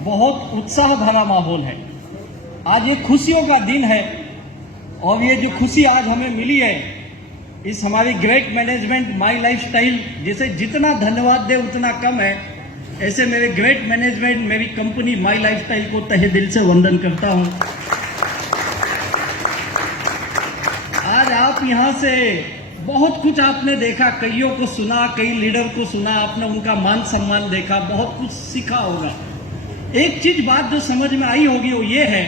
बहुत उत्साह भरा माहौल है। आज ये खुशियों का दिन है और ये जो खुशी आज हमें मिली है इस हमारी ग्रेट मैनेजमेंट माई लाइफस्टाइल, जिसे जितना धन्यवाद दे उतना कम है, ऐसे मेरे ग्रेट मैनेजमेंट मेरी कंपनी माई लाइफस्टाइल को तहे दिल से वंदन करता हूं। आज आप यहां से बहुत कुछ आपने देखा, कईयों को सुना, कई लीडर को सुना, आपने उनका मान सम्मान देखा, बहुत कुछ सीखा होगा। एक चीज बात जो समझ में आई होगी वो ये है,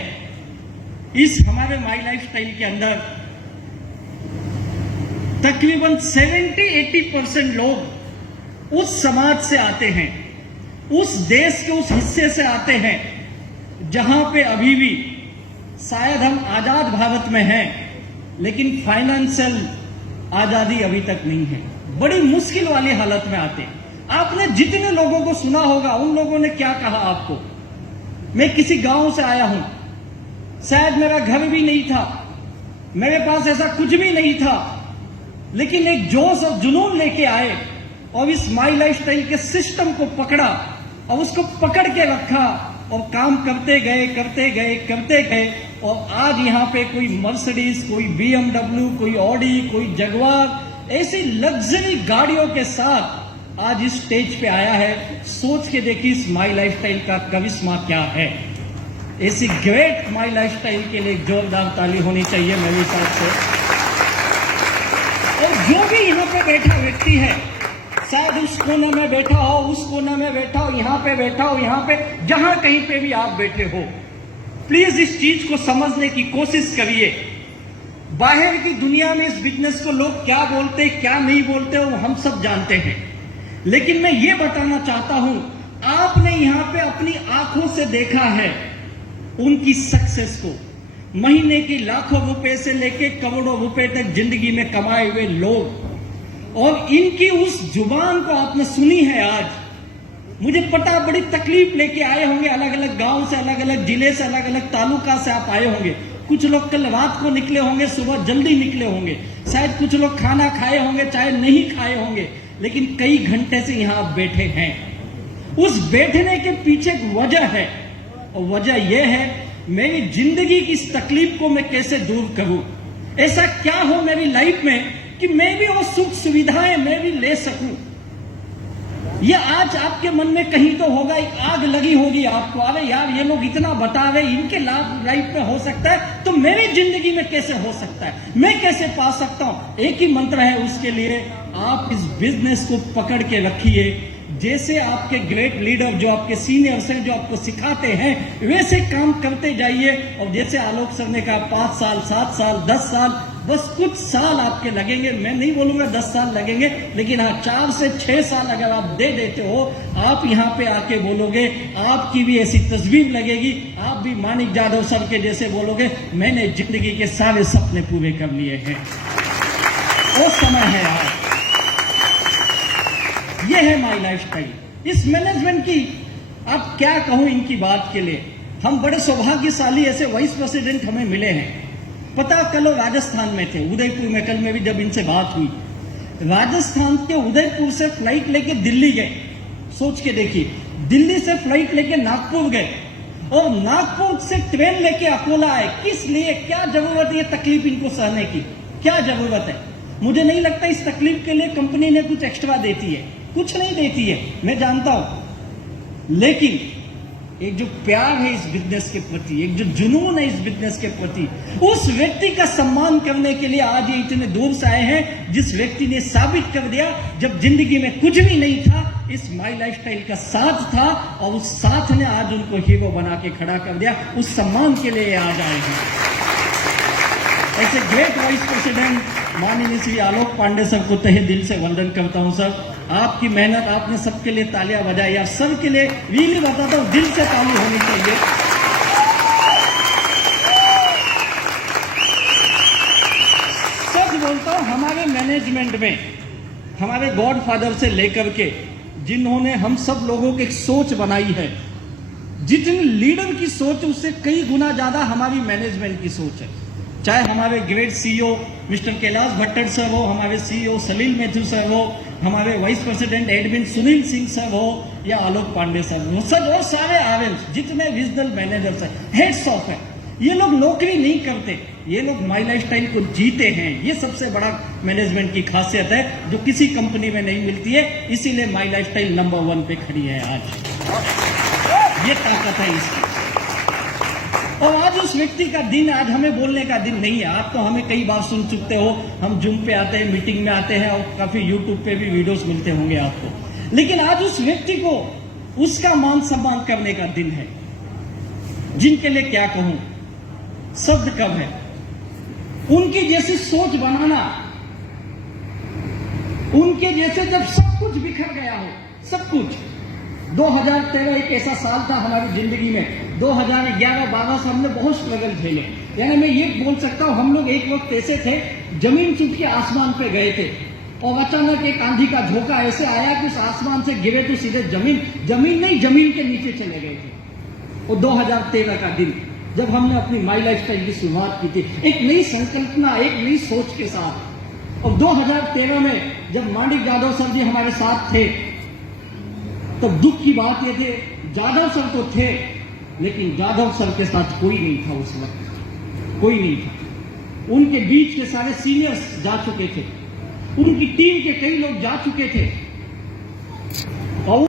इस हमारे माई लाइफस्टाइल के अंदर तकरीबन 70-80% लोग उस समाज से आते हैं, उस देश के उस हिस्से से आते हैं जहां पे अभी भी शायद हम आजाद भारत में हैं, लेकिन फाइनेंशियल आजादी अभी तक नहीं है। बड़ी मुश्किल वाली हालत में आते हैं। आपने जितने लोगों को सुना होगा उन लोगों ने क्या कहा आपको, मैं किसी गांव से आया हूं, शायद मेरा घर भी नहीं था, मेरे पास ऐसा कुछ भी नहीं था, लेकिन एक जोश और जुनून लेके आए और इस माई लाइफस्टाइल के सिस्टम को पकड़ा और उसको पकड़ के रखा और काम करते गए और आज यहां पे कोई मर्सिडीज, कोई BMW, कोई ऑडी, कोई जगुआर, ऐसी लग्जरी गाड़ियों के साथ आज इस स्टेज पे आया है। सोच के देखिए इस माई लाइफस्टाइल का करिश्मा क्या है। ऐसी ग्रेट माई लाइफस्टाइल के लिए जोरदार ताली होनी चाहिए मेरे हिसाब से। और जो भी यहां पे बैठा व्यक्ति है, शायद उस कोने में बैठा हो, उस कोने में बैठा हो, यहां पे बैठा हो, यहां पे जहां कहीं पे भी आप बैठे हो, प्लीज इस चीज को समझने की कोशिश करिए। बाहर की दुनिया में इस बिजनेस को लोग क्या बोलते क्या नहीं बोलते वो हम सब जानते हैं, लेकिन मैं ये बताना चाहता हूं, आपने यहां पे अपनी आंखों से देखा है उनकी सक्सेस को। महीने की लाखों रुपए से लेके करोड़ों रुपए तक जिंदगी में कमाए हुए लोग, और इनकी उस जुबान को आपने सुनी है। आज मुझे पता बड़ी तकलीफ लेके आए होंगे, अलग अलग गांव से, अलग अलग जिले से, अलग अलग तालुका से आप आए होंगे। कुछ लोग कल रात को निकले होंगे, सुबह जल्दी निकले होंगे, शायद कुछ लोग खाना खाए होंगे, चाहे नहीं खाए होंगे, लेकिन कई घंटे से यहां आप बैठे हैं। उस बैठने के पीछे एक वजह है, और वजह यह है मेरी जिंदगी की इस तकलीफ को मैं कैसे दूर करूं। ऐसा क्या हो मेरी लाइफ में कि मैं भी वो सुख सुविधाएं मैं भी ले सकूं। ये आज आपके मन में कहीं तो होगा, एक आग लगी होगी आपको, अरे यार ये लोग इतना बता रहे, इनके लाइफ में हो सकता है तो मेरी जिंदगी में कैसे हो सकता है, मैं कैसे पा सकता हूं। एक ही मंत्र है उसके लिए, आप इस बिजनेस को पकड़ के रखिए। जैसे आपके ग्रेट लीडर जो आपके सीनियर्स हैं, जो आपको सिखाते हैं, वैसे काम करते जाइए। और जैसे आलोक सर ने कहा 5 साल, 7 साल, 10 साल, बस कुछ साल आपके लगेंगे। मैं नहीं बोलूंगा 10 साल लगेंगे, लेकिन हाँ 4 से 6 साल अगर आप दे देते हो, आप यहां पे आके बोलोगे, आपकी भी ऐसी तस्वीर लगेगी, आप भी मानिक जाधव सर के जैसे बोलोगे, मैंने जिंदगी के सारे सपने पूरे कर लिए हैं। वो समय है आज, ये है माई लाइफस्टाइल। इस मैनेजमेंट की अब क्या कहूं इनकी बात के लिए, हम बड़े सौभाग्यशाली ऐसे वाइस प्रेसिडेंट हमें मिले हैं। पता कल राजस्थान में थे, उदयपुर में, कल में भी जब इनसे बात हुई, राजस्थान के उदयपुर से फ्लाइट लेके दिल्ली गए। सोच के देखिए, दिल्ली से फ्लाइट लेके नागपुर गए और नागपुर से ट्रेन लेके अकोला आए। किस लिए, क्या जरूरत है तकलीफ इनको सहने की, क्या जरूरत है? मुझे नहीं लगता इस तकलीफ के लिए कंपनी ने कुछ एक्स्ट्रा देती है, कुछ नहीं देती है, मैं जानता हूं, लेकिन एक जो प्यार है इस बिजनेस के प्रति, एक जो जुनून है इस बिजनेस के प्रति, उस व्यक्ति का सम्मान करने के लिए आज ये इतने दूर से आए हैं, जिस व्यक्ति ने साबित कर दिया जब जिंदगी में कुछ भी नहीं था, इस माई लाइफस्टाइल का साथ था और उस साथ ने आज उनको हीरो बना के खड़ा कर दिया। उस सम्मान के लिए आज आए हैं। ऐसे ग्रेट वाइस प्रेसिडेंट माननीय श्री आलोक पांडे सर को तहे दिल से वंदन करता हूं। सर, आपकी मेहनत, आपने सबके लिए तालियां बजाई, आप सबके लिए रियली बताता हूं, दिल से ताली होनी चाहिए। सच बोलता हूं, हमारे मैनेजमेंट में हमारे गॉडफादर से लेकर के जिन्होंने हम सब लोगों की एक सोच बनाई है, जितनी लीडर की सोच उससे कई गुना ज्यादा हमारी मैनेजमेंट की सोच है। चाहे हमारे great CEO mister Kailash Bhattar sir हो, हमारे CEO सलील मैथ्यू सर हो, हमारे vice president admin Sunil Singh sir हो, या आलोक पांडे सर वो सब और सारे आरएम्स जितने विजनल मैनेजर्स हैं, हेड्स ऑफ है, ये लोग नौकरी नहीं करते, ये लोग माई लाइफस्टाइल को जीते हैं। ये सबसे बड़ा मैनेजमेंट की खासियत है जो किसी कंपनी में नहीं मिलती है, इसीलिए माई लाइफस्टाइल नंबर 1 पे खड़ी है आज। ये ताकत है इसकी। और आज उस व्यक्ति का दिन, आज हमें बोलने का दिन नहीं है। आप तो हमें कई बार सुन चुकते हो, हम जूम पे आते हैं, मीटिंग में आते हैं और काफी यूट्यूब पे भी वीडियोस मिलते होंगे आपको। लेकिन आज उस व्यक्ति को उसका मान सम्मान करने का दिन है, जिनके लिए क्या कहूं, शब्द कम है। उनकी जैसी सोच बनाना, उनके जैसे जब सब कुछ बिखर गया हो, सब कुछ। 2013 एक ऐसा साल था हमारी जिंदगी में, 2011-12 से हमने बहुत स्ट्रगल झेले। यानी मैं ये बोल सकता हूं, हम लोग एक वक्त ऐसे थे, जमीन चूक के आसमान पे गए थे और अचानक एक आंधी का झोंका ऐसे आया कि उस आसमान से गिरे तो सीधे जमीन नहीं, जमीन के नीचे चले गए थे। और 2013 का दिन, जब हमने अपनी माई लाइफस्टाइल की शुरुआत की थी, एक नई संकल्पना, एक नई सोच के साथ। और 2013 में जब माणिक जाधव सर जी हमारे साथ थे, तो दुख की बात यह थे, जाधव सर तो थे, लेकिन जाधव सर के साथ कोई नहीं था उस वक्त, कोई नहीं था। उनके बीच के सारे सीनियर्स जा चुके थे, उनकी टीम के कई लोग जा चुके थे।